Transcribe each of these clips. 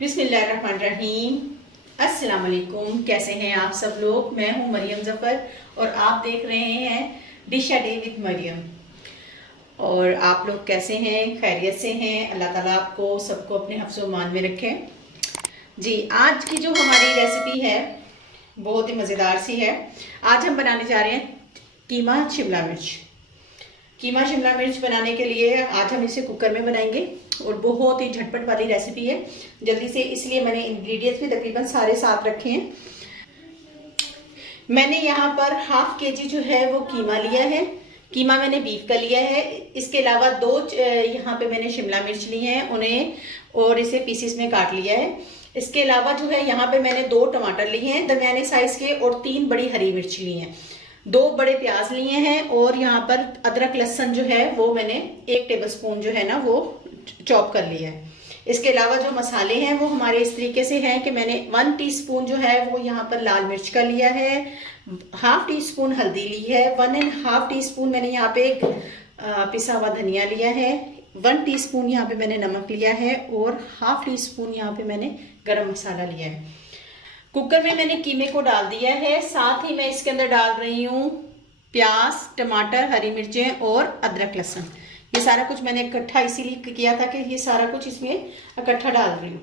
बिस्मिल्लाहिर्रहमानिर्रहीम। अस्सलाम वालेकुम। कैसे हैं आप सब लोग? मैं हूं मरियम ज़फ़र और आप देख रहे हैं dish a day with Mariam. और आप लोग कैसे हैं? खैरियत से हैं? अल्लाह ताला आपको सबको अपने हिफ्ज़ व मान में रखें। जी, आज की जो हमारी रेसिपी है बहुत ही मज़ेदार सी है। आज हम बनाने जा रहे हैं कीमा शिमला मिर्च। कीमा शिमला मिर्च बनाने के लिए आज हम इसे कुकर में बनाएंगे और बहुत ही झटपट वाली रेसिपी है जल्दी से, इसलिए मैंने इंग्रेडिएंट्स भी तकरीबन सारे साथ रखे हैं। मैंने यहाँ पर हाफ केजी जो है वो कीमा लिया है। कीमा मैंने बीफ का लिया है। इसके अलावा दो यहाँ पे मैंने शिमला मिर्च ली हैं उन्हें और इसे पीसेस में काट लिया है। इसके अलावा जो है यहाँ पे मैंने 2 टमाटर लिए हैं दरमियाने साइज के और 3 बड़ी हरी मिर्च ली हैं। 2 बड़े प्याज लिए हैं और यहाँ पर अदरक लहसुन जो है वो मैंने 1 टेबलस्पून जो है ना वो चॉप कर लिया है। इसके अलावा जो मसाले हैं वो हमारे इस तरीके से हैं कि मैंने 1 टीस्पून जो है वो यहाँ पर लाल मिर्च का लिया है, हाफ टी स्पून हल्दी ली है, 1.5 टीस्पून मैंने यहाँ पे पिसा हुआ धनिया लिया है, 1 टीस्पून यहाँ पे मैंने नमक लिया है और हाफ टी स्पून यहाँ पे मैंने गरम मसाला लिया है। कुकर में मैंने कीमे को डाल दिया है। साथ ही मैं इसके अंदर डाल रही हूँ प्याज, टमाटर, हरी मिर्चें और अदरक लहसुन। ये सारा कुछ मैंने इकट्ठा इसीलिए किया था कि ये सारा कुछ इसमें इकट्ठा डाल रही हूँ।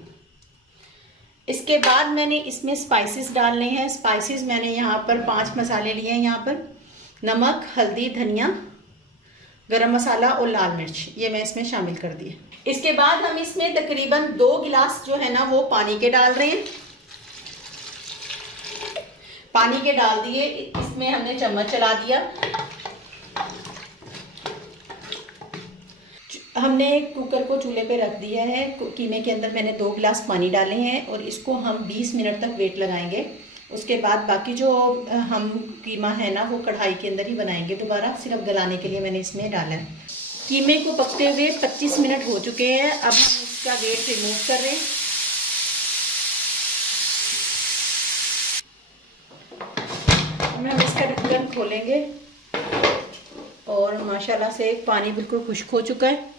इसके बाद मैंने इसमें स्पाइसेस डालने हैं। स्पाइसेस मैंने यहाँ पर 5 मसाले लिए हैं। यहाँ पर नमक, हल्दी, धनिया, गरम मसाला और लाल मिर्च, ये मैं इसमें शामिल कर दिए। इसके बाद हम इसमें तकरीबन 2 गिलास जो है ना वो पानी के डाल रहे हैं। पानी के डाल दिए, इसमें हमने चम्मच चला दिया। हमने कुकर को चूल्हे पे रख दिया है। कीमे के अंदर मैंने 2 गिलास पानी डाले हैं और इसको हम 20 मिनट तक वेट लगाएंगे। उसके बाद बाकी जो हम कीमा है ना वो कढ़ाई के अंदर ही बनाएंगे दोबारा, सिर्फ गलाने के लिए मैंने इसमें डाला है। कीमे को पकते हुए 25 मिनट हो चुके हैं। अब हम इसका वेट रिमूव कर रहे हैं। हम इसका ढक्कन खोलेंगे और माशाल्लाह से पानी बिल्कुल खुश्क हो चुका है।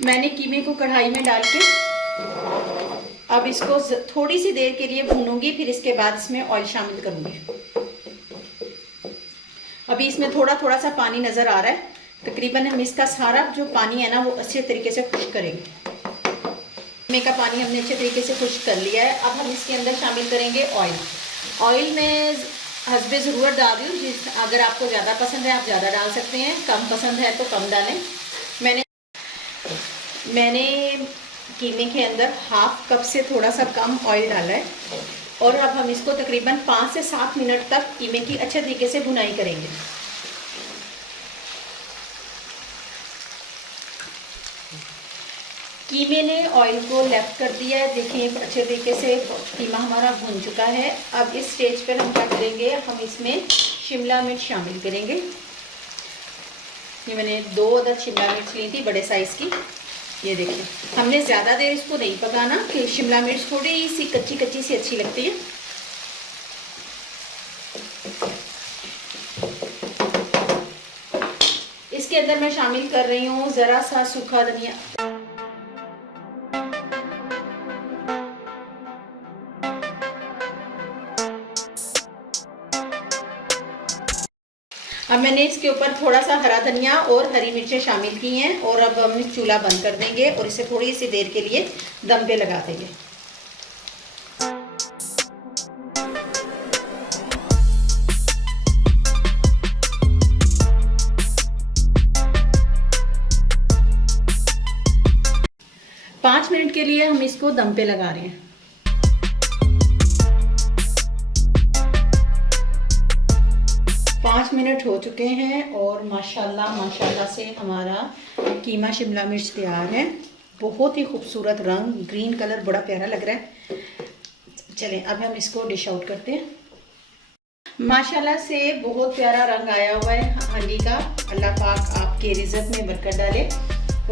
मैंने कीमे को कढ़ाई में डाल के अब इसको थोड़ी सी देर के लिए भूनूंगी, फिर इसके बाद इसमें ऑयल शामिल करूंगी। अभी इसमें थोड़ा थोड़ा सा पानी नज़र आ रहा है। तकरीबन हम इसका सारा जो पानी है ना वो अच्छे तरीके से खुश्क करेंगे। कीमे का पानी हमने अच्छे तरीके से खुश्क कर लिया है। अब हम इसके अंदर शामिल करेंगे ऑयल। ऑयल में हस्बे ज़रूरत डाल रही हूँ। अगर आपको ज़्यादा पसंद है आप ज़्यादा डाल सकते हैं, कम पसंद है तो कम डालें। मैंने कीमे के अंदर हाफ कप से थोड़ा सा कम ऑयल डाला है और अब हम इसको तकरीबन 5 से 7 मिनट तक कीमे की अच्छे तरीके से भुनाई करेंगे। कीमे ने ऑयल को लेफ्ट कर दिया है। देखिए अच्छे तरीके से कीमा हमारा भुन चुका है। अब इस स्टेज पर हम क्या करेंगे, हम इसमें शिमला मिर्च शामिल करेंगे। ये मैंने 2 अदद शिमला मिर्च ली थी बड़े साइज़ की। ये देखिए, हमने ज़्यादा देर इसको नहीं पकाना कि शिमला मिर्च थोड़ी सी कच्ची कच्ची सी अच्छी लगती है। इसके अंदर मैं शामिल कर रही हूँ ज़रा सा सूखा धनिया। अब मैंने इसके ऊपर थोड़ा सा हरा धनिया और हरी मिर्चें शामिल की हैं और अब हम चूल्हा बंद कर देंगे और इसे थोड़ी सी देर के लिए दम पे लगा देंगे। पाँच मिनट के लिए हम इसको दम पे लगा रहे हैं। 5 मिनट हो चुके हैं और माशाल्लाह से हमारा कीमा शिमला मिर्च तैयार है। बहुत ही खूबसूरत रंग, ग्रीन कलर बड़ा प्यारा लग रहा है। चलें अब हम इसको डिश आउट करते हैं। माशाल्लाह से बहुत प्यारा रंग आया हुआ है हांडी का। अल्लाह पाक आपके रिज़्क़ में बरकत डाले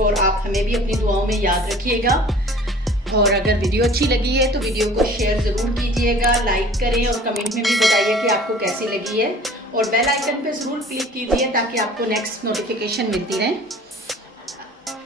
और आप हमें भी अपनी दुआओं में याद रखिएगा। और अगर वीडियो अच्छी लगी है तो वीडियो को शेयर ज़रूर कीजिएगा, लाइक करें और कमेंट में भी बताइए कि आपको कैसी लगी है और बेल आइकन पे ज़रूर क्लिक कीजिए ताकि आपको नेक्स्ट नोटिफिकेशन मिलती रहे।